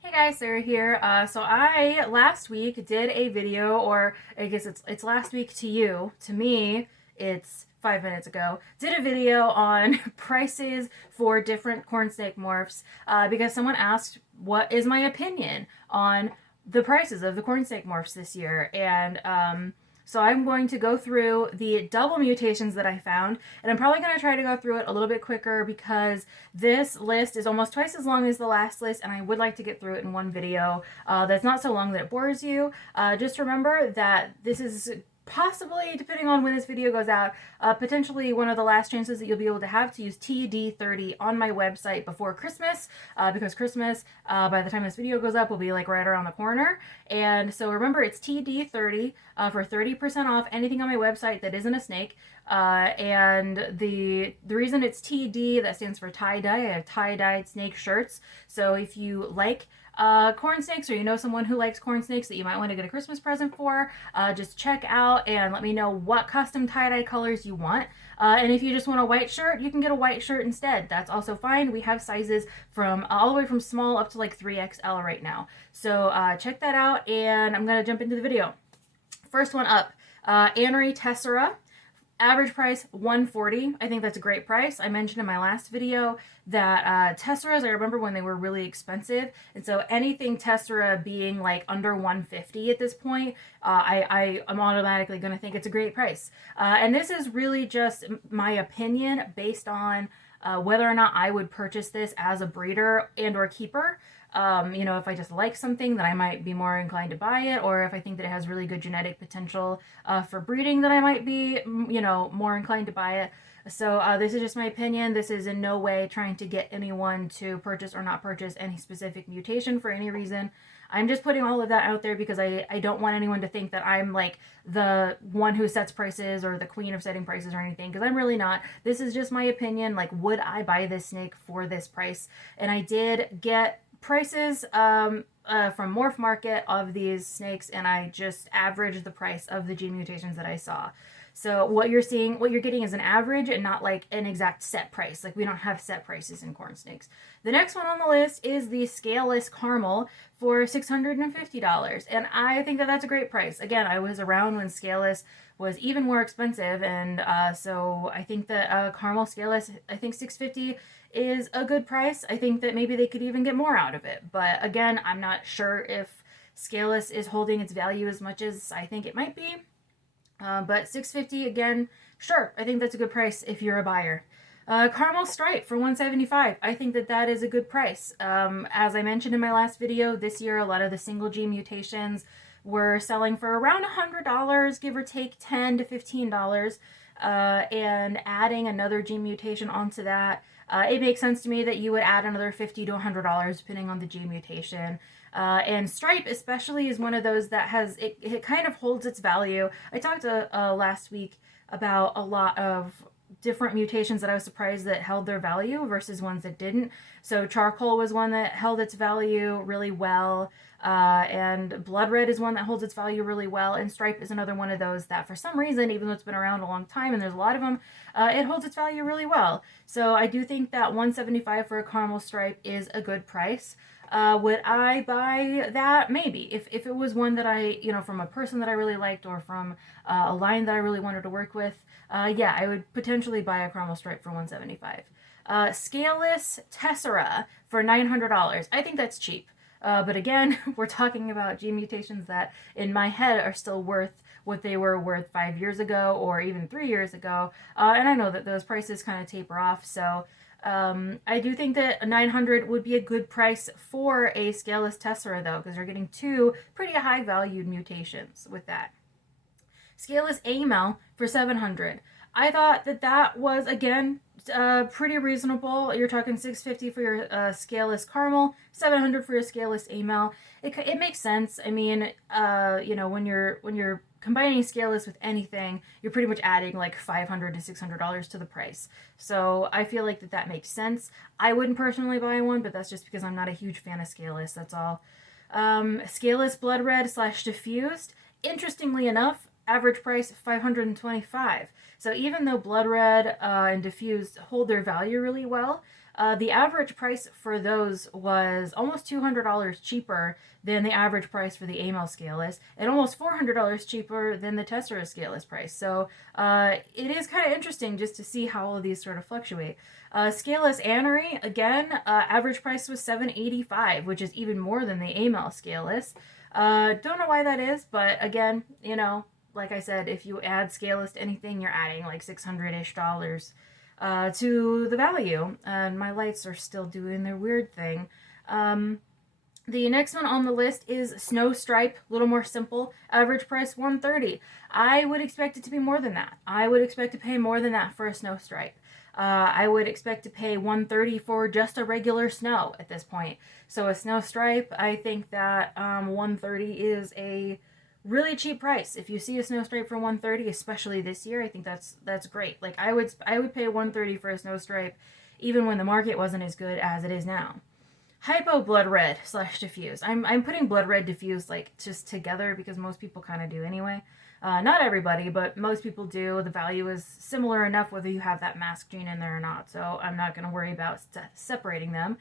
Hey guys, Sarah here. So I last week did a video, or I guess it's last week to you. To me, it's 5 minutes ago. Did a video on prices for different corn snake morphs because someone asked what is my opinion on the prices of the corn snake morphs this year, and so I'm going to go through the double mutations that I found, and I'm probably going to try to go through it a little bit quicker because this list is almost twice as long as the last list, and I would like to get through it in one video that's not so long that it bores you. Just remember that this is possibly, depending on when this video goes out, potentially one of the last chances that you'll be able to have to use TD30 on my website before Christmas, because Christmas, by the time this video goes up, will be like right around the corner. And so remember, it's TD30 for 30% off anything on my website that isn't a snake. And the reason it's TD, that stands for tie-dye. I have tie-dyed snake shirts. So if you like corn snakes, or you know someone who likes corn snakes that you might want to get a Christmas present for, just check out and let me know what custom tie-dye colors you want. And if you just want a white shirt, you can get a white shirt instead. That's also fine. We have sizes from all the way from small up to like 3XL right now. So check that out, and I'm going to jump into the video. First one up, Anery Tessera. Average price $140. I think that's a great price. I mentioned in my last video that Tesseras, I remember when they were really expensive, and so anything Tessera being like under $150 at this point, I am automatically going to think it's a great price. And this is really just my opinion based on whether or not I would purchase this as a breeder and or keeper. If I just like something, that I might be more inclined to buy it, or if I think that it has really good genetic potential for breeding, that I might be, more inclined to buy it. So this is just my opinion. This is in no way trying to get anyone to purchase or not purchase any specific mutation for any reason. I'm just putting all of that out there because I don't want anyone to think that I'm like the one who sets prices or the queen of setting prices or anything, because I'm really not. This is just my opinion. Like, would I buy this snake for this price? And I did get prices from Morph Market of these snakes, and I just averaged the price of the gene mutations that I saw. So what you're getting is an average and not like an exact set price. Like, we don't have set prices in corn snakes. The next one on the list is the scaleless caramel for $650, and I think that that's a great price. Again, I was around when scaleless was even more expensive, and so I think that caramel scaleless, I think $650 is a good price. I think that maybe they could even get more out of it, but again, I'm not sure if scaleless is holding its value as much as I think it might be. But $650 again, sure, I think that's a good price if you're a buyer. Caramel stripe for $175. I think that that is a good price. As I mentioned in my last video, this year a lot of the single gene mutations were selling for around $100, give or take $10 to $15. And adding another gene mutation onto that, it makes sense to me that you would add another $50 to $100 depending on the gene mutation. And stripe especially is one of those that has, it kind of holds its value. I talked last week about a lot of different mutations that I was surprised that held their value versus ones that didn't. So charcoal was one that held its value really well, and blood red is one that holds its value really well, and stripe is another one of those that for some reason, even though it's been around a long time and there's a lot of them, it holds its value really well. So I do think that $175 for a caramel stripe is a good price. Would I buy that? Maybe. If it was one that I, from a person that I really liked, or from a line that I really wanted to work with, yeah, I would potentially buy a caramel stripe for $175. Scaleless Tessera for $900. I think that's cheap. But again, we're talking about gene mutations that in my head are still worth what they were worth 5 years ago or even 3 years ago. And I know that those prices kind of taper off. So I do think that $900 would be a good price for a scaleless Tessera, though, because you're getting two pretty high valued mutations with that. Scaleless AML for $700. I thought that that was, again, pretty reasonable. You're talking $650 for your scaleless caramel, $700 for your scaleless AML. It makes sense. I mean, when you're combining scaleless with anything, you're pretty much adding like $500 to $600 to the price. So I feel like that makes sense. I wouldn't personally buy one, but that's just because I'm not a huge fan of scaleless. That's all. Scaleless blood red / diffused. Interestingly enough, average price $525. So even though blood red and diffused hold their value really well, The average price for those was almost $200 cheaper than the average price for the amel scaleless, and almost $400 cheaper than the tessera scaleless price. So it is kind of interesting just to see how all of these sort of fluctuate. Scaleless anery, again, average price was $785, which is even more than the amel scaleless. Don't know why that is, but again, you know, like I said, if you add scaleless to anything, you're adding like $600-ish to the value. And my lights are still doing their weird thing. The next one on the list is Snow Stripe, a little more simple. Average price $130. I would expect it to be more than that. I would expect to pay more than that for a Snow Stripe. I would expect to pay $130 for just a regular snow at this point. So a Snow Stripe, I think that $130 is a really cheap price. If you see a Snow Stripe for $130, especially this year, I think that's great. Like I would pay $130 for a Snow Stripe, even when the market wasn't as good as it is now. Hypo blood red / diffuse. I'm putting blood red diffuse like just together because most people kind of do anyway. Not everybody, but most people do. The value is similar enough whether you have that mask gene in there or not. So I'm not going to worry about separating them.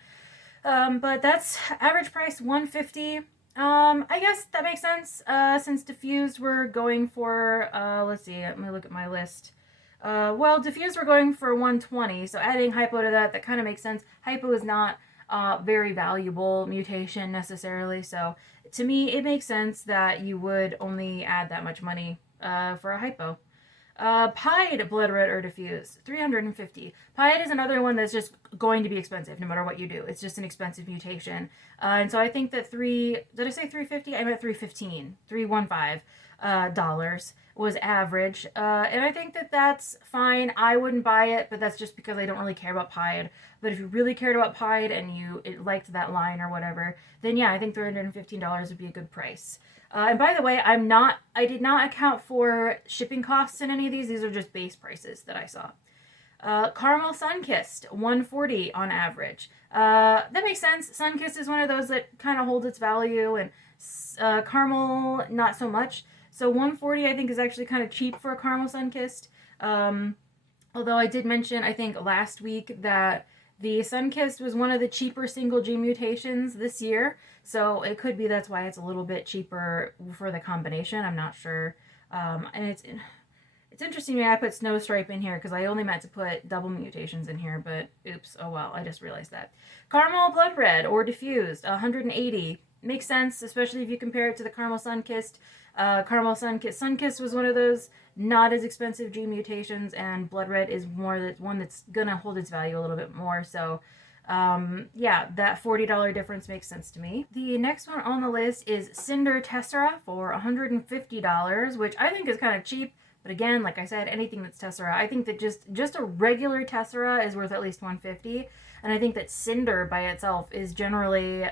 But that's average price $150. I guess that makes sense. Since diffused we're going for, let's see, let me look at my list. Well, diffused we're going for $120, so adding hypo to that kind of makes sense. Hypo is not very valuable mutation necessarily, so to me it makes sense that you would only add that much money for a hypo. Pied blood red or diffuse, $350. Pied is another one that's just going to be expensive no matter what you do. It's just an expensive mutation. And so I think that did I say 350? I meant 315, $315 was average. And I think that that's fine. I wouldn't buy it, but that's just because I don't really care about Pied. But if you really cared about Pied and you liked that line or whatever, then yeah, I think $315 would be a good price. And by the way, I did not account for shipping costs in any of these. These are just base prices that I saw. Caramel Sunkissed, $140 on average. That makes sense. Sunkissed is one of those that kind of holds its value, and caramel not so much. So $140 I think is actually kind of cheap for a caramel Sunkissed. Although I did mention, I think last week, that the Sunkissed was one of the cheaper single gene mutations this year, so it could be that's why it's a little bit cheaper for the combination. I'm not sure. And it's interesting to me I put Snow Stripe in here because I only meant to put double mutations in here, but oops, oh well, I just realized that. Caramel blood red or diffused, $180. Makes sense, especially if you compare it to the Caramel Sunkissed. Caramel Sunkissed was one of those not as expensive gene mutations, and blood red is one that's gonna hold its value a little bit more. So yeah, that $40 difference makes sense to me. The next one on the list is Cinder Tessera for $150, which I think is kind of cheap. But again, like I said, anything that's Tessera, I think that just a regular Tessera is worth at least $150. And I think that Cinder by itself is generally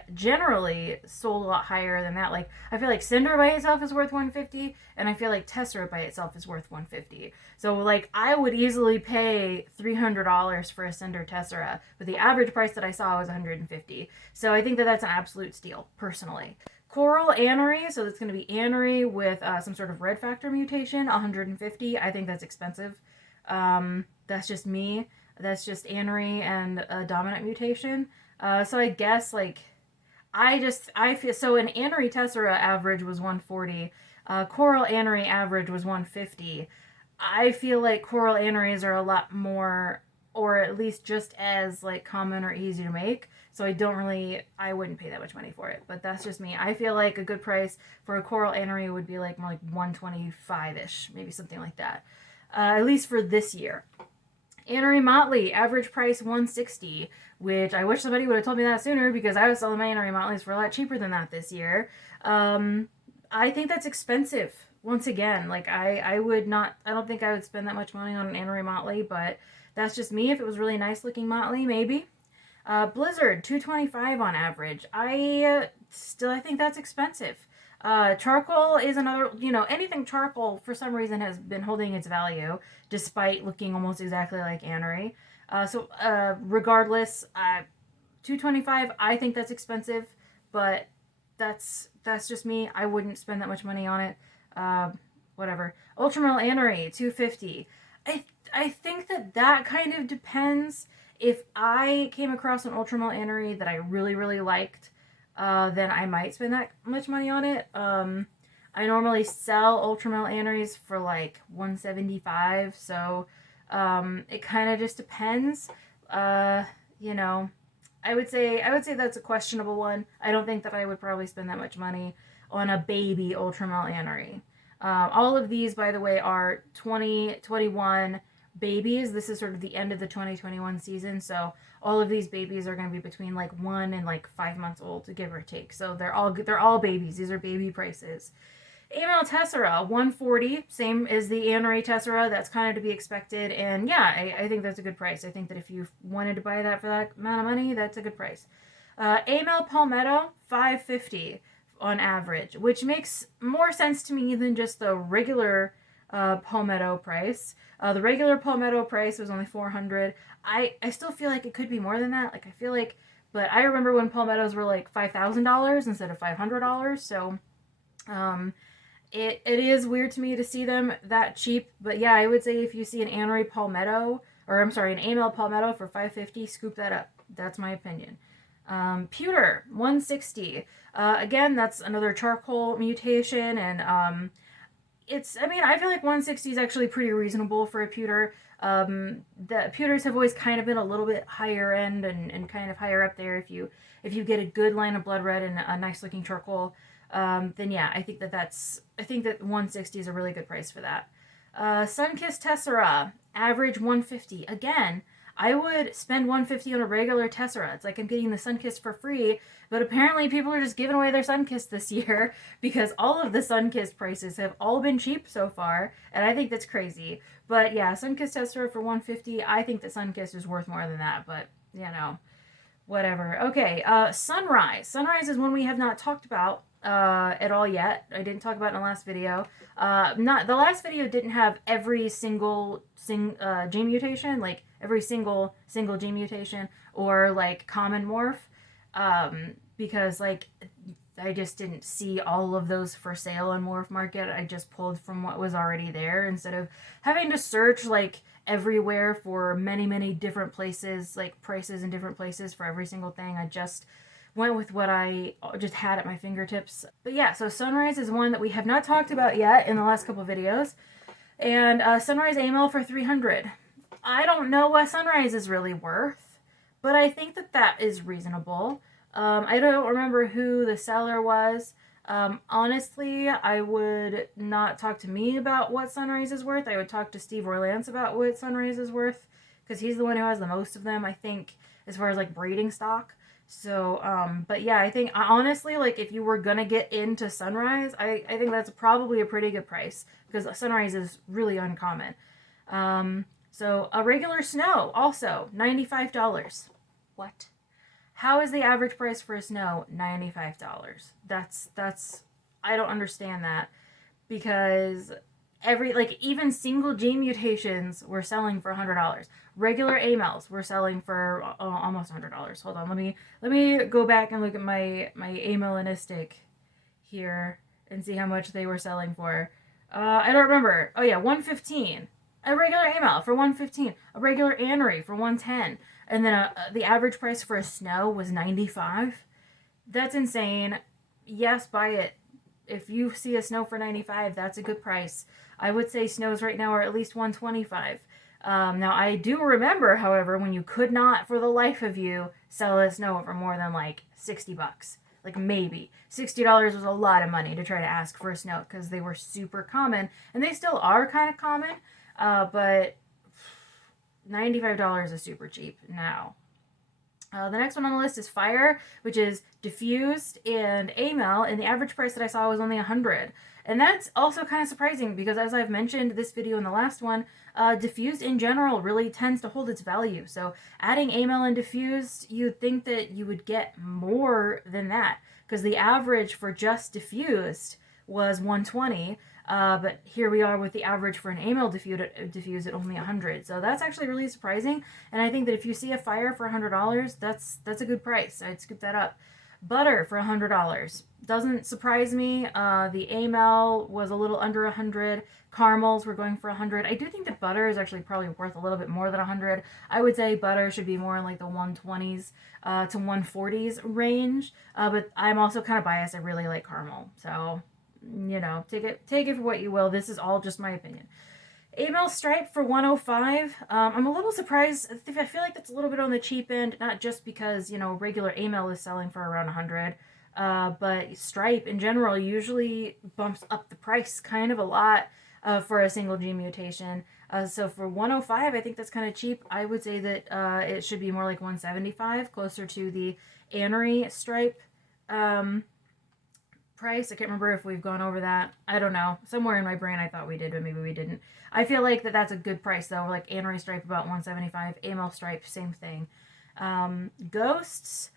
sold a lot higher than that. Like, I feel like Cinder by itself is worth $150, and I feel like Tessera by itself is worth $150. So, like, I would easily pay $300 for a Cinder Tessera, but the average price that I saw was $150. So I think that that's an absolute steal, personally. Coral Anery, so that's going to be Anery with some sort of red factor mutation, $150. I think that's expensive. That's just me. That's just Anery and a dominant mutation. So I guess, like, I feel, so an Anery Tessera average was $140. Coral Anery average was $150. I feel like Coral Anerys are a lot more, or at least just as, like, common or easy to make. So I wouldn't pay that much money for it. But that's just me. I feel like a good price for a Coral Anery would be like more like $125-ish, maybe something like that. At least for this year. Anery Motley, average price $160, which I wish somebody would have told me that sooner because I was selling my Anery Motleys for a lot cheaper than that this year. I think that's expensive. Once again, like I don't think I would spend that much money on an Anery Motley, but that's just me. If it was really nice looking Motley, maybe. Blizzard, $225 on average. I think that's expensive. Charcoal is another, anything charcoal for some reason has been holding its value despite looking almost exactly like Anery. So regardless, $225, I think that's expensive, but that's just me. I wouldn't spend that much money on it. Whatever. Ultramel Anery, $250. I think that kind of depends. If I came across an ultramel anery that I really, really liked, then I might spend that much money on it. I normally sell ultramel aneries for like $175, so it kind of just depends. You know, I would say that's a questionable one. I don't think that I would probably spend that much money on a baby ultramel anery. All of these, by the way, are 2021 babies. This is sort of the end of the 2021 season, so all of these babies are going to be between like 1 and like 5 months old, give or take. So they're all babies. These are baby prices. Amel Tessera, 140, same as the Anery Tessera. That's kind of to be expected. And yeah, I think that's a good price. I think that if you wanted to buy that for that amount of money, that's a good price. Amel Palmetto, 550 on average, which makes more sense to me than just the regular palmetto price. The regular palmetto price was only 400. I still feel like it could be more than that. Like I feel like, but I remember when palmettos were like $5,000 instead of $500. So, it is weird to me to see them that cheap, but yeah, I would say if you see an Anery Palmetto, or I'm sorry, an Amel Palmetto for 550, scoop that up. That's my opinion. Pewter, 160. Again, that's another charcoal mutation, and I feel like 160 is actually pretty reasonable for a pewter. The pewters have always kind of been a little bit higher end and kind of higher up there if you get a good line of blood red and a nice looking charcoal. Then yeah, I think that 160 is a really good price for that. Sunkissed Tessera, average 150. Again, I would spend 150 on a regular Tessera. It's like I'm getting the Sunkissed for free, but apparently people are just giving away their Sunkissed this year because all of the Sunkissed prices have all been cheap so far, and I think that's crazy. But yeah, Sunkissed Tessera for 150. I think that Sunkissed is worth more than that, but whatever. Okay, Sunrise. Sunrise is one we have not talked about at all yet. I didn't talk about it in the last video. Not the last video didn't have every single gene mutation, like every single gene mutation or like common morph, because like I just didn't see all of those for sale on Morph Market. I just pulled from what was already there instead of having to search like everywhere for many different places, like prices in different places for every single thing. I just went with what I just had at my fingertips. But yeah, so Sunrise is one that we have not talked about yet in the last couple of videos. And Sunrise Amel for 300. I don't know what Sunrise is really worth, but I think that is reasonable. I don't remember who the seller was. Honestly, I would not talk to me about what Sunrise is worth. I would talk to Steve Orlance about what Sunrise is worth, because he's the one who has the most of them, I think, as far as like breeding stock. So, but yeah, I think honestly, like if you were gonna get into Sunrise, I think that's probably a pretty good price because Sunrise is really uncommon. So a regular snow also $95. What? How is the average price for a snow $95? That's I don't understand that, because even single gene mutations were selling for $100. Regular amels were selling for almost $100. Hold on, let me go back and look at my amelanistic here and see how much they were selling for. I don't remember. Oh yeah, 115. A regular amel for 115. A regular anery for 110. And then the average price for a snow was 95. That's insane. Yes, buy it. If you see a snow for 95, that's a good price. I would say snows right now are at least 125. Now, I do remember, however, when you could not, for the life of you, sell a snow for more than like $60. Like maybe. $60 was a lot of money to try to ask for a snow because they were super common. And they still are kind of common. But $95 is super cheap now. The next one on the list is Fire, which is diffused and amel, and the average price that I saw was only 100. And that's also kind of surprising because, as I've mentioned this video and the last one, diffused in general really tends to hold its value. So adding amel and diffused, you'd think that you would get more than that because the average for just diffused was 120. But here we are with the average for an amel diffused at only 100. So that's actually really surprising. And I think that if you see a Fire for $100, that's a good price. I'd scoop that up. Butter for $100. Doesn't surprise me. The AML was a little under 100. Caramels were going for 100. I do think that butter is actually probably worth a little bit more than 100. I would say butter should be more in like the 120s to 140s range. But I'm also kind of biased. I really like caramel. So, take it for what you will. This is all just my opinion. AML stripe for 105. I'm a little surprised. I feel like that's a little bit on the cheap end, not just because, regular AML is selling for around 100. But stripe in general usually bumps up the price kind of a lot for a single gene mutation. So for 105, I think that's kind of cheap. I would say that it should be more like 175, closer to the Anery stripe price. I can't remember if we've gone over that. I don't know. Somewhere in my brain I thought we did, but maybe we didn't. I feel like that's a good price though. Like Anery stripe about 175, AML stripe same thing. Ghost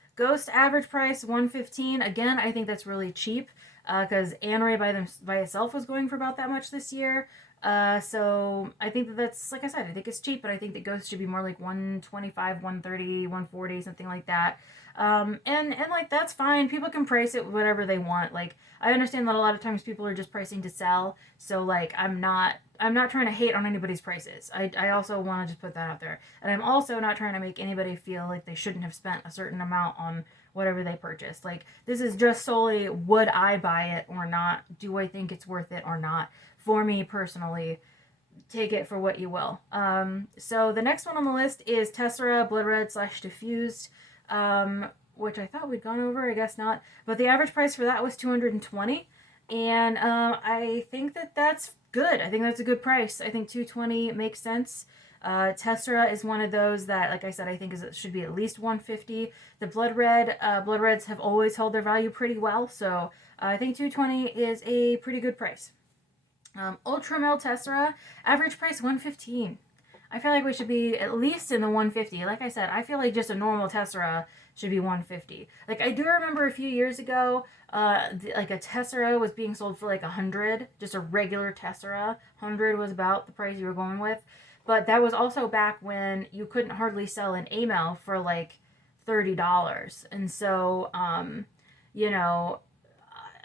average price 115. Again, I think that's really cheap because Anery by itself was going for about that much this year. So I think that's, like I said, I think it's cheap, but I think that Ghost should be more like 125, 130, 140, something like that. And like that's fine. People can price it whatever they want. Like I understand that a lot of times people are just pricing to sell. So like I'm not trying to hate on anybody's prices. I also want to just put that out there. And I'm also not trying to make anybody feel like they shouldn't have spent a certain amount on whatever they purchased. Like this is just solely, would I buy it or not? Do I think it's worth it or not? For me personally, take it for what you will. So the next one on the list is Tessera Blood Red / Diffused, which I thought we'd gone over. I guess not. But the average price for that was $220, and I think that that's good. I think that's a good price. I think $220 makes sense. Tessera is one of those that, like I said, I think should be at least $150. The Blood Reds have always held their value pretty well, so I think $220 is a pretty good price. Ultra Male Tessera, average price $115. I feel like we should be at least in the $150. Like I said, I feel like just a normal Tessera should be $150. Like I do remember a few years ago, like a Tessera was being sold for like $100, just a regular Tessera. $100 was about the price you were going with. But that was also back when you couldn't hardly sell an AML for like $30. And so,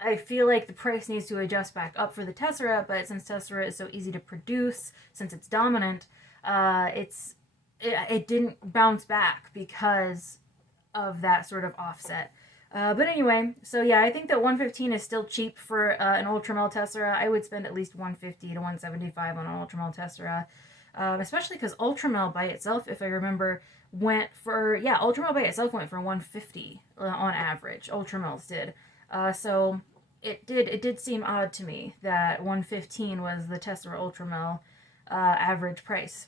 I feel like the price needs to adjust back up for the Tessera, but since Tessera is so easy to produce, since it's dominant, it didn't bounce back because of that sort of offset. But anyway, so yeah, I think that 115 is still cheap for an Ultramel Tessera. I would spend at least 150 to 175 on an Ultramel Tessera, especially because Ultramel by itself, if I remember, Ultramel by itself went for 150 on average. Ultramels did. So it did seem odd to me that 115 was the Tessera Ultramel average price.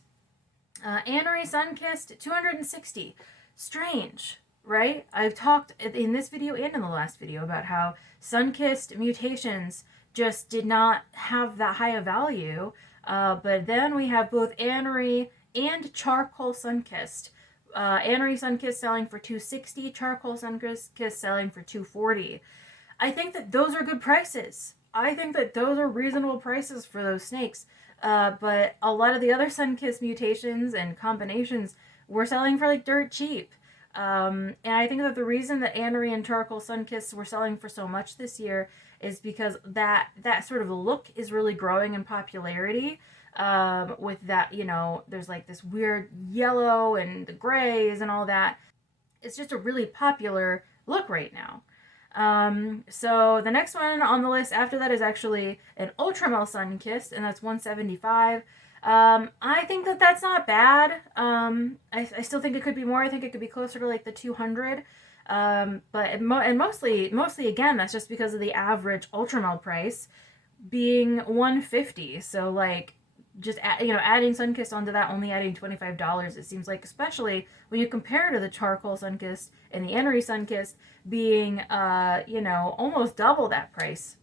Anery Sunkissed, 260. Strange, right? I've talked in this video and in the last video about how Sunkissed mutations just did not have that high a value. But then we have both Anery and Charcoal Sunkissed. Anery Sunkissed selling for 260, Charcoal Sunkissed selling for 240. I think that those are good prices. I think that those are reasonable prices for those snakes. But a lot of the other Sunkissed mutations and combinations were selling for like dirt cheap. And I think that the reason that Anery and Charcoal Sunkissed were selling for so much this year is because that sort of look is really growing in popularity. With that, there's like this weird yellow and the grays and all that. It's just a really popular look right now. So the next one on the list after that is actually an Ultramel Sunkissed, and that's 175. I think that that's not bad. I still think it could be more. I think it could be closer to like the 200. But mostly again, that's just because of the average Ultramel price being 150. So like, just adding Sunkissed onto that, only adding $25, it seems like, especially when you compare to the Charcoal Sunkissed and the Anery Sunkissed being almost double that price.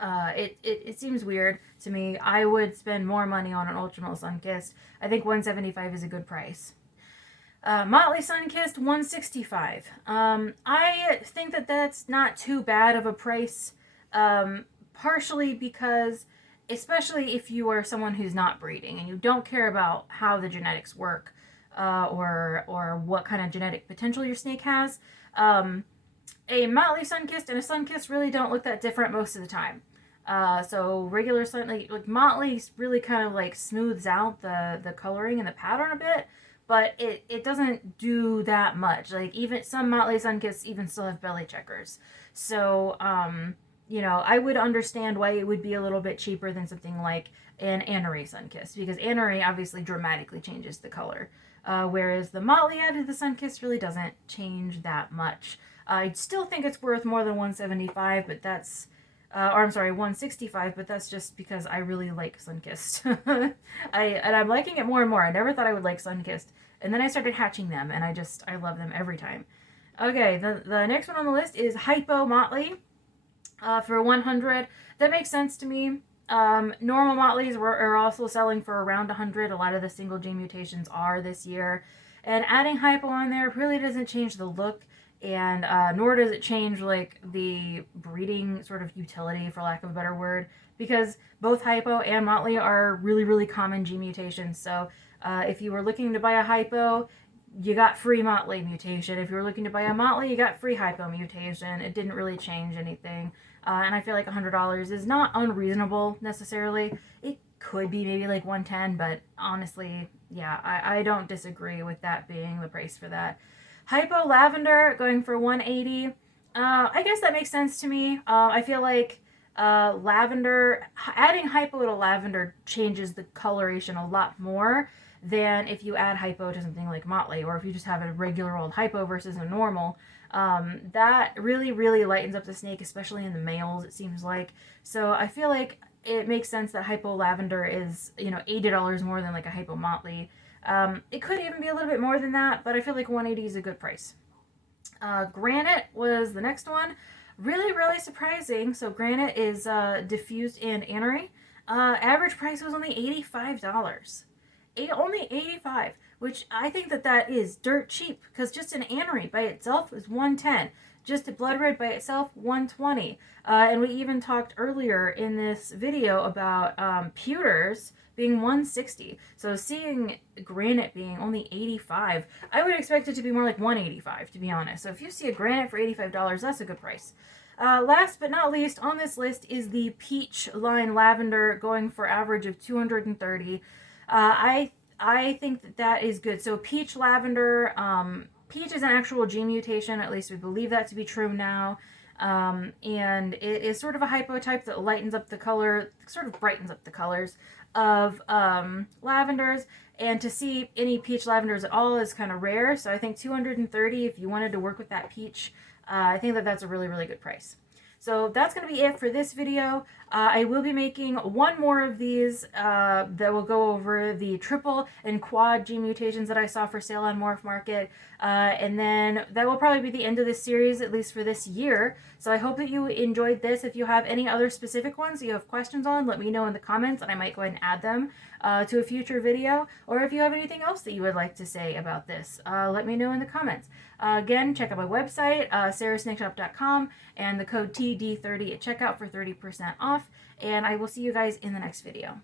It seems weird to me. I would spend more money on an Ultramel Sunkissed. I think 175 is a good price. Motley Sunkissed 165. I think that that's not too bad of a price, partially because, especially if you are someone who's not breeding and you don't care about how the genetics work, or what kind of genetic potential your snake has, a motley sunkissed and a sunkissed really don't look that different most of the time. So regular sun, like motley really kind of like smooths out the coloring and the pattern a bit, but it doesn't do that much. Like even some motley sunkissed even still have belly checkers. So you know, I would understand why it would be a little bit cheaper than something like an Anery sunkissed, because Anery obviously dramatically changes the color. Whereas the motley added to the sunkissed really doesn't change that much. I still think it's worth more than 175, but that's, or I'm sorry, 165, but that's just because I really like Sunkissed. And I'm liking it more and more. I never thought I would like Sunkissed, and then I started hatching them, and I love them every time. Okay, the next one on the list is Hypo Motley, for 100. That makes sense to me. Normal Motleys are also selling for around 100. A lot of the single gene mutations are this year, and adding Hypo on there really doesn't change the look, and nor does it change like the breeding sort of utility, for lack of a better word, because both Hypo and Motley are really common gene mutations. So if you were looking to buy a Hypo, you got free Motley mutation. If you were looking to buy a Motley, you got free Hypo mutation. It didn't really change anything, and I feel like $100 is not unreasonable necessarily. It could be maybe like 110, but honestly, yeah, I don't disagree with that being the price for that. Hypo Lavender going for 180. I guess that makes sense to me. I feel like lavender, adding Hypo to lavender changes the coloration a lot more than if you add Hypo to something like Motley, or if you just have a regular old Hypo versus a normal. That really lightens up the snake, especially in the males, it seems like. So I feel like it makes sense that Hypo Lavender is, you know, $80 more than like a Hypo Motley. It could even be a little bit more than that, but I feel like 180 is a good price. Granite was the next one. Really surprising. So Granite is diffused in Anery. Average price was only $85. Only 85, which I think that is dirt cheap, because just an Anery by itself is 110. Just a blood red by itself, 120. And we even talked earlier in this video about pewters being 160. So seeing Granite being only 85, I would expect it to be more like 185, to be honest. So if you see a Granite for $85, that's a good price. Last but not least on this list is the Peach line Lavender, going for average of 230. I think that is good. So Peach Lavender, Peach is an actual gene mutation, at least we believe that to be true now. And it is sort of a hypotype that lightens up the color, sort of brightens up the colors of lavenders. And to see any peach lavenders at all is kind of rare. So I think 230, if you wanted to work with that peach, I think that's a really good price. So that's going to be it for this video. I will be making one more of these that will go over the triple and quad gene mutations that I saw for sale on Morph Market. And then that will probably be the end of this series, at least for this year. So I hope that you enjoyed this. If you have any other specific ones that you have questions on, let me know in the comments, and I might go ahead and add them to a future video. Or if you have anything else that you would like to say about this, let me know in the comments. Again, check out my website, sarahsnakeshop.com, and the code TD30 at checkout for 30% off. And I will see you guys in the next video.